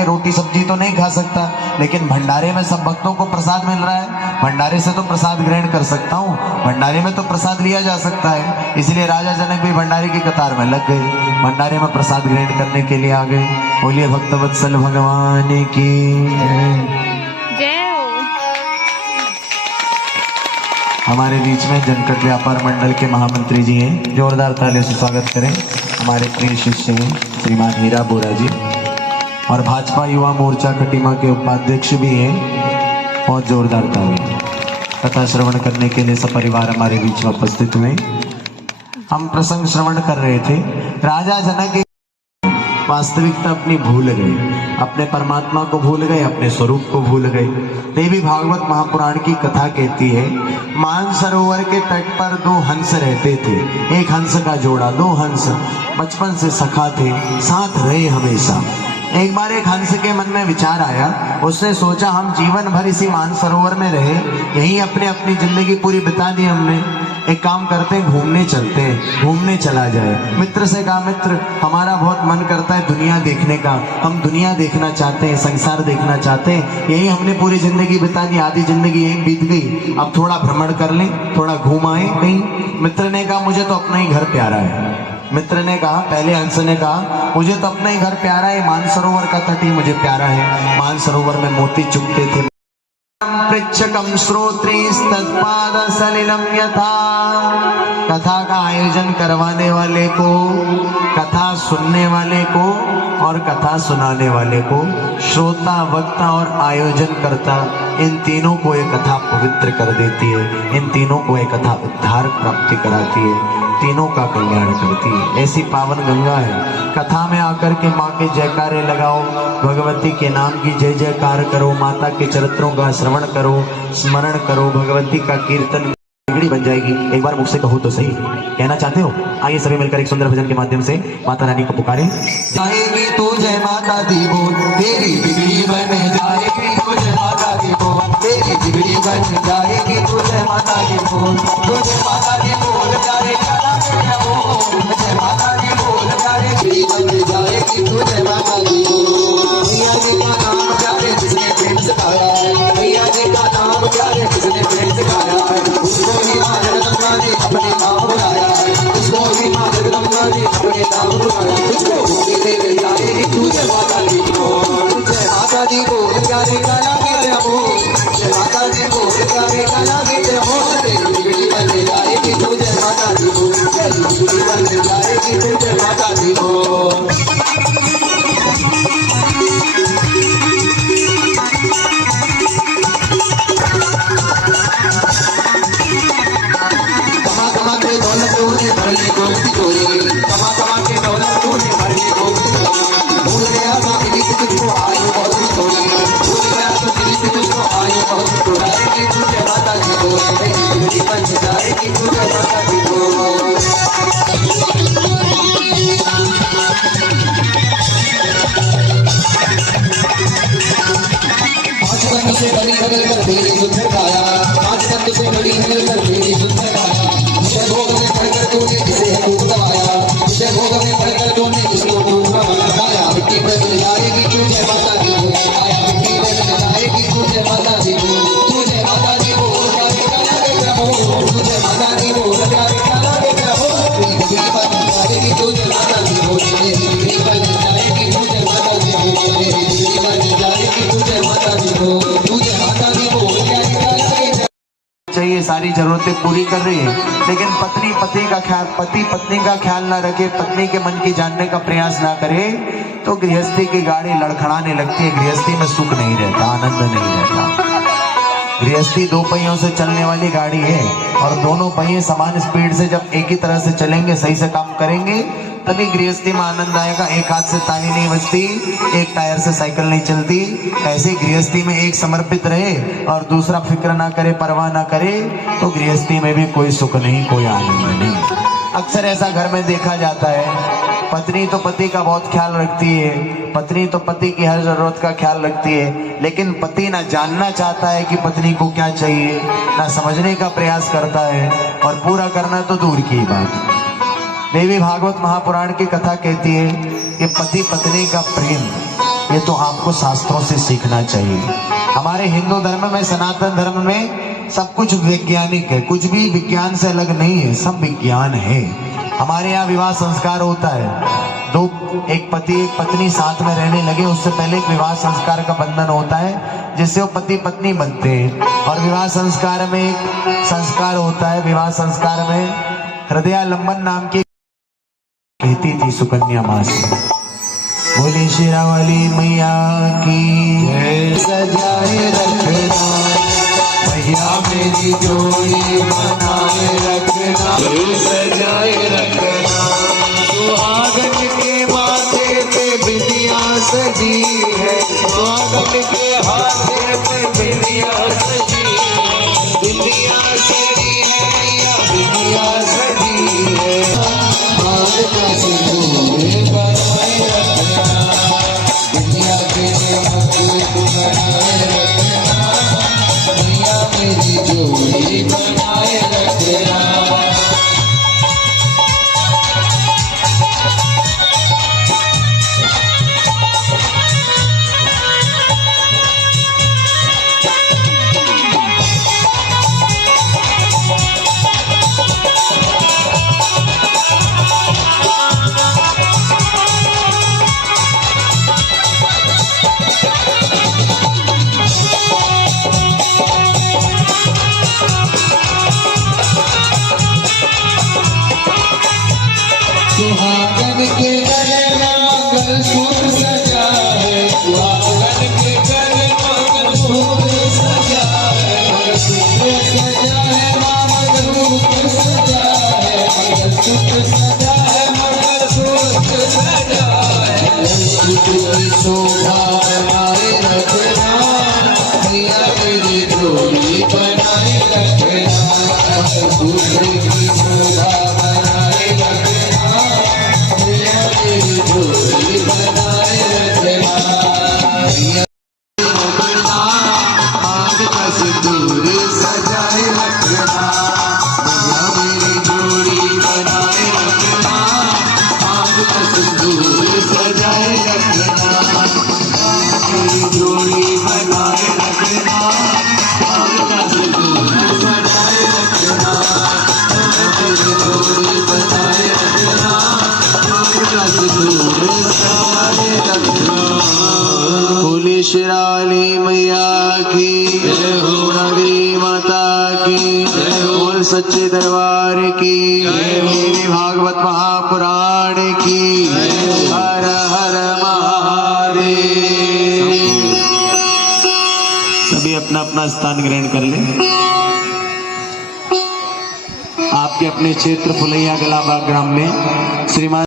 के रोटी सब्जी तो नहीं खा सकता, लेकिन भंडारे में सब भक्तों को प्रसाद मिल रहा है, भंडारे से तो प्रसाद ग्रहण कर सकता हूँ, भंडारे में तो प्रसाद लिया जा सकता है। इसलिए राजा जनक भी भंडारे की कतार में लग गए, भंडारे में प्रसाद ग्रहण करने के लिए आ गए। बोलिए भक्तवत्सल भगवान की जय हो। हमारे बीच में जनकट व्यापार मंडल के महामंत्री जी हैं, जोरदार ताली से स्वागत करें। हमारे प्रिय शिष्य हैं श्रीमान हीरा बोरा जी, और भाजपा युवा मोर्चा खटीमा के उपाध्यक्ष भी हैं, बहुत जोरदार ताली। कथा श्रवण करने के लिए सपरिवार हमारे बीच में उपस्थित हुए। हम प्रसंग श्रवण कर रहे थे। राजा जनक वास्तविकता अपनी भूल गए, अपने परमात्मा को भूल गए, अपने स्वरूप को भूल गए। देवी भागवत महापुराण की कथा कहती है, मानसरोवर के तट पर दो हंस रहते थे, एक हंस का जोड़ा, दो हंस बचपन से सखा थे, साथ रहे हमेशा। एक बार एक हंस के मन में विचार आया, उसने सोचा हम जीवन भर इसी मानसरोवर में रहे, यहीं अपने अपनी जिंदगी पूरी बिता दी हमने, एक काम करते हैं घूमने चलते हैं, घूमने चला जाए। मित्र से कहा, मित्र हमारा बहुत मन करता है दुनिया देखने का, हम दुनिया देखना चाहते हैं, संसार देखना चाहते हैं, यही हमने पूरी जिंदगी बिता दी, आधी जिंदगी यही बीत गई, अब थोड़ा भ्रमण कर लें, थोड़ा घूम आए कहीं। मित्र ने कहा मुझे तो अपना ही घर प्यारा है। मित्र ने कहा, पहले हंस ने कहा मुझे तो अपना ही घर प्यारा है, मानसरोवर का तट ही मुझे प्यारा है, मानसरोवर में मोती चुगते थे। पृच्छकम श्रोत्रिस्तत्पाद सलिलम यथा, कथा का आयोजन करवाने वाले को, कथा सुनने वाले को और कथा सुनाने वाले को, श्रोता, वक्ता और आयोजन करता, इन तीनों को ये कथा पवित्र कर देती है, इन तीनों को ये कथा उद्धार प्राप्ति कराती है, तीनों का कल्याण करती है। ऐसी पावन गंगा है। कथा में आकर के माँ के जयकारे लगाओ, भगवती के नाम की जय जयकार करो, माता के चरित्रों का श्रवण करो, स्मरण करो, भगवती का कीर्तन, बिगड़ी बन जाएगी। एक बार मुझसे कहो तो सही, कहना चाहते हो? आइए सभी मिलकर एक सुंदर भजन के माध्यम से माता रानी को पुकारें। जाएगी तो जय माता दी बोल, तेरी बिगड़ी बन जाएगी तो जय माता दी बोल, तेरी बिगड़ी बन जाएगी तो जय माता दी बोल, तो जय माता दी बोल जाएगा, जय माता दी बोल जाएगी, बन जाएगी तो जय माता दी बोल। भैया जी का नाम प्यारे जिसने प्रेम सिखाया है, भैया जी का नाम प्यारे जिसने प्रेम सिखाया है, उसको ही माँ जगदम्बा ने अपने नाम बुलाया है, उसको ही माँ जगदम्बा ने अपने नाम बुलाया है। उसको भूमि दे जाएगी तू जय माता दी बोल, जय माता दी बोल प्यारे काला के जय बोल, जय माता दी बोल प्यारे काला के जय बोल, तेरी बिगड़ी बन जाएगी तू जय माता दी बोल, तेरी बिगड़ी बन जाएगी तू जय माता दी बोल। कमा के दौलत तूने भर ली गोश्ती चोरी, कमा के दौलत तूने भर ली गोश्ती चोरी, भूल गया था दिल्ली से तुझको आयु बहुत थोड़ी, भूल गया तो दिल्ली से तुझको आयु बहुत थोड़ा, कि तुझे माता जी को तेरी बिगड़ी बन जाएगी तुझे माता जी को। पांच बंद से बड़ी बदल कर तेरी सुंदर गाया, पांच बंद से बड़ी बदल कर तेरी सुंदर गाया, मुझे भोग में पढ़कर तूने इसे खूब दबाया, मुझे भोग में पढ़कर तूने इसको खूब दबाया, मिट्टी बदल जाएगी तुझे माता दी बोल, आया मिट्टी बदल जाएगी तुझे माता दी बोल, तुझे माता दी बोल प्यारे काला के प्रभु, तुझे माता दी बोल प्यारे काला के प्रभु, तेरी बिगड़ी बन जाएगी तुझे माता दी बोल, तेरी बिगड़ी बन जाएगी तुझे माता दी बोल, तेरी बिगड़ी बन जाएगी तुझे माता दी बोल, तुझे माता दी बोल प्यारे काला के चाहिए, सारी जरूरतें पूरी कर रही है, लेकिन पत्नी पति का ख्याल, पति पत्नी का ख्याल ना रखे, पत्नी के मन की जानने का प्रयास ना करे, तो गृहस्थी की गाड़ी लड़खड़ाने लगती है, गृहस्थी में सुख नहीं रहता, आनंद नहीं रहता। गृहस्थी दो पहियों से चलने वाली गाड़ी है, और दोनों पहिए समान स्पीड से जब एक ही तरह से चलेंगे, सही से काम करेंगे, तभी गृहस्थी में आनंद आएगा। एक हाथ से ताली नहीं बजती, एक टायर से साइकिल नहीं चलती, ऐसे गृहस्थी में एक समर्पित रहे और दूसरा फिक्र ना करे, परवाह ना करे, तो गृहस्थी में भी कोई सुख नहीं, कोई आनंद नहीं। अक्सर ऐसा घर में देखा जाता है, पत्नी तो पति का बहुत ख्याल रखती है, पत्नी तो पति की हर जरूरत का ख्याल रखती है, लेकिन पति ना जानना चाहता है कि पत्नी को क्या चाहिए, ना समझने का प्रयास करता है, और पूरा करना तो दूर की बात। देवी भागवत महापुराण की कथा कहती है कि पति पत्नी का प्रेम ये तो आपको शास्त्रों से सीखना चाहिए। हमारे हिंदू धर्म में, सनातन धर्म में सब कुछ वैज्ञानिक है, कुछ भी विज्ञान से अलग नहीं है, सब विज्ञान है। हमारे यहाँ विवाह संस्कार होता है, एक पति एक पत्नी साथ में रहने लगे उससे पहले एक विवाह संस्कार का बंधन होता है जिससे वो पति पत्नी बनते हैं। और विवाह संस्कार में एक संस्कार होता है, विवाह संस्कार में हृदयालंबन नाम की कहती थी सुकन्या माँ से। बोली शेरावाली मैया की जय। सजाए रखना भैया मेरी जोड़ी बनाए रखना, सजाए रखना सुहागन के माथे पे बिंदिया सजी है, सुहागन के हाथे पे बिंदिया सजी है, बिंदिया सजी है भैया बिंदिया सजी है। माल का सिंदूर बनाए रखना, बिंदिया के चमक बनाए रखना, भैया मेरी जोड़ी बनाए रखना। सुहागन के गले मंगलसूत्र सजा है, सुहागन के गले मंगलसूत्र सजा है, मंगलसूत्र सजा है, मंगलसूत्र सजा है, मंगलसूत्र सजा है, मंगलसूत्र सजा है। मंगलसूत्र की शोभा बनाए रखना, भैया मेरी जोड़ी बनाए रखना, मंगलसूत्र की शोभा बनाए रखना, मेरी जोड़ी बनाए रखना। आग का सिंदूर सजाए रखना, भैया मेरी जोड़ी बनाए रखना, आग का सिंदूर सजाए रखना, मेरी जोड़ी बनाए रखना, आग का सिंदूर सजाए रखना, मेरी जोड़ी बनाए रखना। बोली शेरावाली मैया की जय हो, नगरी माता की जय हो, बोल सच्चे दरबार की जय हो, देवी भागवत महापुराण की हर हर महादेव। सभी अपना अपना स्थान ग्रहण कर ले। आपके अपने क्षेत्र फुलैया गलाबाग ग्राम में श्रीमान।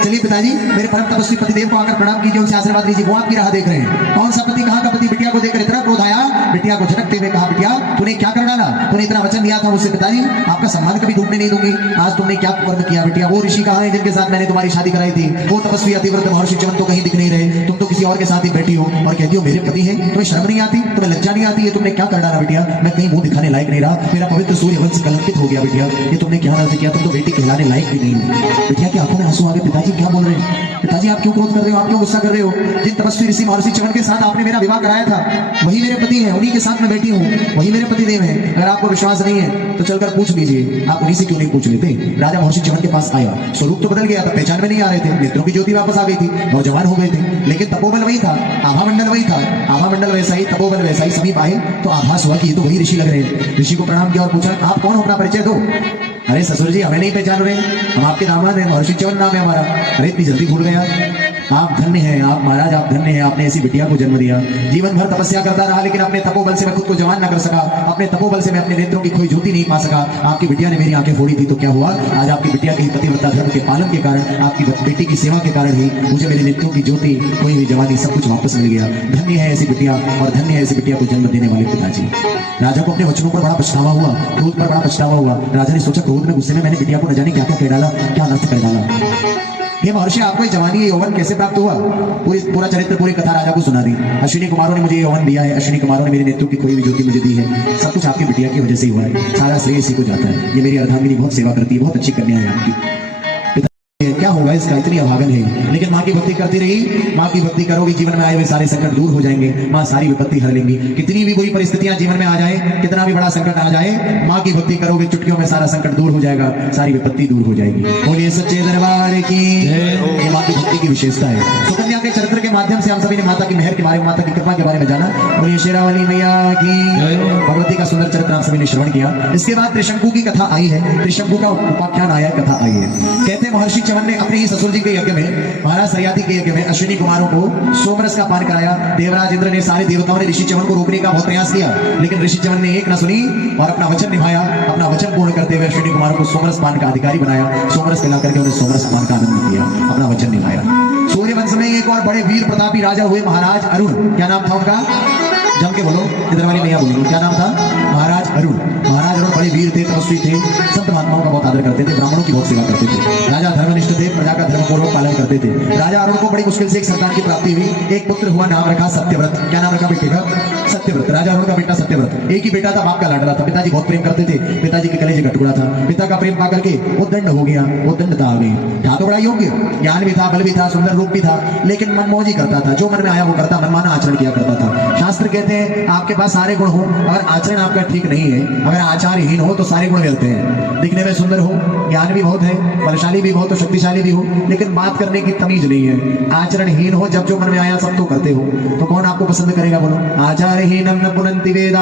चलिए पिताजी, मेरे परम तपस्वी पतिदेव को आकर प्रणाम कीजिए, उनसे आशीर्वाद लीजिए। वो आपकी राह देख रहे हैं। कौन सा पति, कहाँ का पति? बिटिया को देखकर इतना क्रोध आया, बिटिया को झटकते हुए कहा, बिटिया तूने क्या कर डाला? तूने इतना वचन दिया था मुझसे, पिताजी आपका सम्मान कभी डूबने नहीं दूंगी, आज तुमने क्या कर्म किया? बिटिया वो ऋषि कहाँ है जिनके साथ मैंने तुम्हारी शादी कराई थी? वो तपस्वी अतिव्रत महर्षि च्यवन तो कहीं दिख नहीं रहे, तुम तो किसी और के साथ ही बैठी हो और कहती हो मेरे पति है। तुम्हें शर्म नहीं आती? तुम्हें लज्जा नहीं आती? ये तुमने क्या कर डाला बिटिया? मैं कहीं मुंह दिखाने लायक नहीं रहा, मेरा पवित्र सूर्य वंश कलंकित हो गया बिटिया। ये तुमने क्या अर्थ किया? तुम तो बेटी कहलाने लायक भी नहीं हो। बिटिया की आंखों में आंसू आ गए। पिताजी क्या बोल रहे हैं? पिताजी आप क्यों क्रोध कर रहे हो? आप क्यों गुस्सा कर रहे हो? जिन तपस्वी ऋषि महर्षि च्यवन के साथ आपने मेरा विवाह कराया था वही मेरे पति हैं, उन्हीं के साथ मैं बैठी हूँ, वही मेरे पति देव हैं। अगर आपको विश्वास नहीं है तो चलकर पूछ लीजिए, आप उन्हीं से क्यों नहीं पूछ लेते? राजा महर्षि च्यवन के पास आया, स्वरूप तो बदल गया था, पहचान में नहीं आ रहे थे, नेत्रों की ज्योति वापस आ गई थी, नौजवान हो गए थे, लेकिन तपोबल वही था, आभा मंडल वही था, आभा मंडल वैसा ही, तपोबल वैसा ही। समीप आए तो आभास हुआ कि ये तो वही ऋषि लग रहे हैं। ऋषि को प्रणाम किया और पूछा, आप कौन हो? अपना परिचय दो। अरे ससुर जी, हमें नहीं पहचान रहे, हम आपके दामाद हैं, महर्षि च्यवन नाम है हमारा। अरे इतनी जल्दी भूल गया? आप धन्य हैं, आप महाराज आप धन्य हैं, आपने ऐसी बिटिया को जन्म दिया। जीवन भर तपस्या करता रहा लेकिन अपने तपोबल से मैं खुद को जवान न कर सका, अपने तपोबल से मैं अपने नेत्रों की कोई ज्योति नहीं पा सका। आपकी बिटिया ने मेरी आंखें फोड़ी थी तो क्या हुआ? आज आपकी बिटिया के पतिव्रता धर्म के पालन के कारण, आपकी बेटी की सेवा के कारण ही मुझे मेरे नेत्रों की ज्योति, कोई भी जवानी, सब कुछ वापस मिल गया। धन्य है ऐसी बिटिया और धन्य है ऐसी बिटिया को जन्म देने वाले पिताजी। राजा को अपने वचनों पर बड़ा पछतावा हुआ, क्रोध पर बड़ा पछतावा हुआ। राजा ने सोचा क्रोध में गुस्से में मैंने बिटिया को न जाने क्या क्या कह डाला, क्या अनर्थ कर डाला। हे महर्षि, आपको ये जवानी, ये यौवन कैसे प्राप्त हुआ? पूरा चरित्र, पूरी कथा राजा को सुना दी। अश्विनी कुमारों ने मुझे यौवन दिया है, अश्विनी कुमारों ने मेरे नेत्रों की खोई हुई ज्योति मुझे दी है, सब कुछ आपकी बिटिया की वजह से ही हुआ है, सारा श्रेय इसी को जाता है। ये मेरी अर्धांगिनी बहुत सेवा करती है, बहुत अच्छी कन्या है आपकी। क्या होगा इसका, इतनी अभागन है। लेकिन माँ की भक्ति करती रही, माँ की भक्ति करोगे, जीवन में आए हुए सारे संकट दूर हो जाएंगे, माँ सारी विपत्ति हर लेंगी। कितनी भी बुरी परिस्थितियां जीवन में आ जाए, कितना भी बड़ा संकट आ जाए, माँ की भक्ति करोगे, चुटकियों में सारा संकट दूर हो जाएगा, सारी विपत्ति दूर हो जाएगी। बोलिए सच्चे दरबार की। ये माँ की भक्ति की विशेषता है। सुकन्या के चरित्र के माध्यम से हम सभी ने माता की मेहर के बारे में, माता की कृपा के बारे में जाना। बोलिए शेरावाली मैया की। भगवती का सुंदर चरित्र आप सभी ने श्रवण किया। इसके बाद त्रिशंकु की कथा आई है, त्रिशंकु का उपाख्यान आया, कथा आई है। कहते हैं महर्षि च्यवन ने अपने ही ससुर जी के यज्ञ में, महाराज सयाति के यज्ञ में अश्विनी कुमारों को सोमरस का पान कराया। देवराज इंद्र ने, सारे देवताओं ने ऋषि च्यवन को रोकने का बहुत प्रयास किया, लेकिन ऋषि च्यवन ने एक न सुनी और अपना वचन निभाया। अपना वचन पूर्ण करते हुए अश्विनी कुमारों को सोमरस पान का अधिकारी बनाया। सोमरस पिला करके उन्हें सोमरस पान का आनंद दिया, अपना वचन निभाया। सूर्यवंश में एक और बड़े वीर प्रतापी राजा हुए, महाराज अरुण। क्या नाम था उनका? जम के बोलो, इधर वाली मैया बोलो, क्या नाम था? महाराज अरुण। महाराज अरुण बड़े वीर थे, तपस्वी थे, संत महात्माओं का बहुत आदर करते थे, ब्राह्मणों की बहुत सेवा करते थे। राजा धर्मनिष्ठ थे, प्रजा का धर्मपूर्वक पालन करते थे। राजा अरुण को बड़ी मुश्किल से एक संतान की प्राप्ति हुई। एक पुत्र हुआ, नाम रखा सत्यव्रत। क्या नाम रखा बेटे का? सत्यव्रत। राजा अरुण का बेटा सत्यव्रत। एक ही बेटा था, बाप का लाडला था, पिताजी बहुत प्रेम करते थे, पिताजी के कलेजे का टुकड़ा था। पिता का प्रेम पाकर के वो दंड हो गया, वो दंडता आ गई। था तो बड़ा योग्य, ज्ञान भी था, बल भी था, सुंदर रूप भी था, लेकिन मनमौजी करता था, जो मन में आया वो करता, मनमाना आचरण किया करता था। शास्त्र कहते हैं आपके पास सारे गुण हो, अगर आचरण आपका ठीक नहीं है, अगर आचारहीन हो तो सारे गुण मिलते हैं। दिखने में सुंदर हो, ज्ञान भी बहुत है, बलशाली भी बहुत हो, शक्तिशाली भी हो, लेकिन बात करने की तमीज नहीं है। आचरणहीन हो, जब जो मन में आया सब तो करते हो, तो कौन आपको पसंद करेगा? बोलो। आचारहीनम न पुनन्ति वेदा।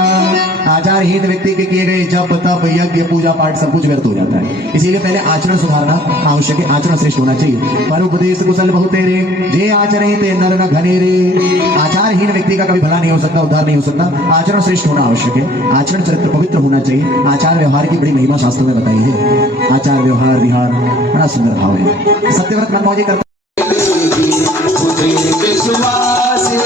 आचारहीन व्यक्ति के किए गए जप तप यज्ञ पूजा पाठ सब कुछ व्यर्थ हो जाता है। इसीलिए पहले आचरण सुधारना आवश्यक है, आचरण श्रेष्ठ होना चाहिए। पर उपदेश कुशल बहुते रे, जे आचरण ते नर न घने रे। आचारहीन व्यक्ति का कभी भला नहीं हो सकता, उद्धार नहीं हो सकता। आचरण श्रेष्ठ होना आवश्यक है, आचरण चरित्र पवित्र होना चाहिए। आचार व्यवहार की बड़ी महिमा शास्त्रों में बताई है। आचार व्यवहार विहार बड़ा सुंदर भाव है। सत्यव्रत मनमौजी करता मुझे विश्वास है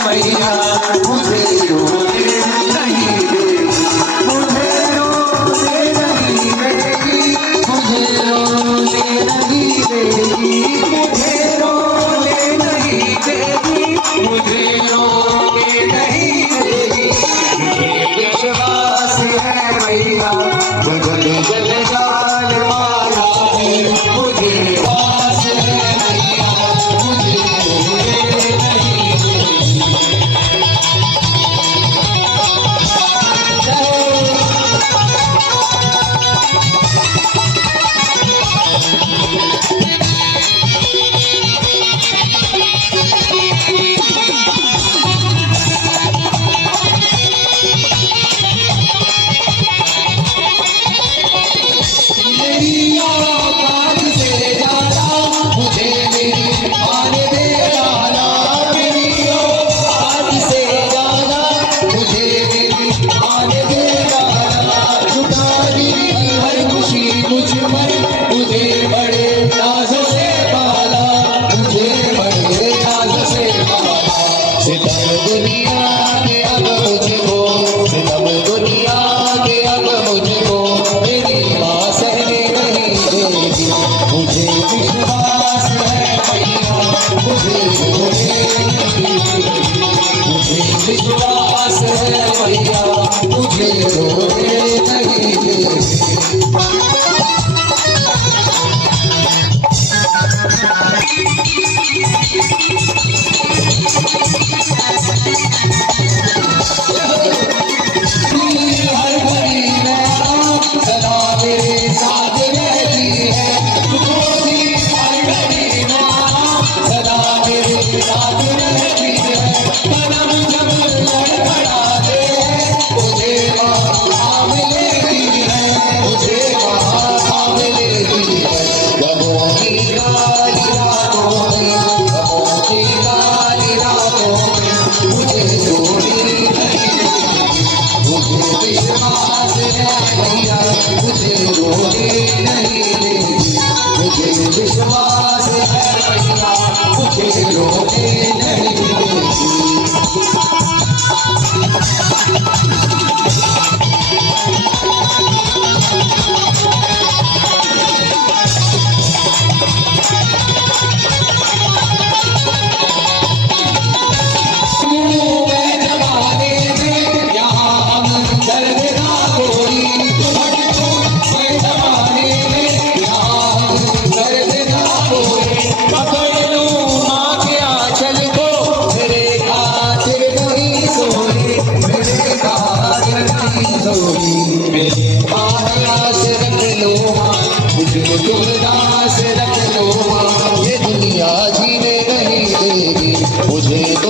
मैया, मुझे रोने नहीं देगी, मुझे रोने नहीं देगी, मुझे रोने नहीं देगी, मुझे रोने नहीं देगी, मुझे रोने नहीं देगी। मुझे विश्वास है मैया, गगन जल जाल माया है, मुझे विश्वास है मैया, मुझे रोने नहीं देगी। मेरी औकात से ज्यादा मुझे मेरी मान दे डाला, मेरी औकात से ज्यादा मुझे मेरी मान दे डाला। जुटा दी हर खुशी मुझ पर, मुझे बड़े नाज से पाला, मुझे बड़े नाज से पाला। सितम दुनिया के अब मुझको, सितम दुनिया के अब मुझको मेरी माँ सहने नहीं देगी। मुझे विश्वास है मैया, मुझे रोने नहीं देगी, मुझे विश्वास है मैया, मुझे रोने नहीं देगी। हर घड़ी में सदा मेरे साथ रहती है, तुझे हर घड़ी में सदा मेरे साथ रहती है। कदम जब लड़खड़ाते हैं मुझे माँ मुझे तुम दास रख लो माँ, ये दुनिया जीने नहीं देगी मुझे तो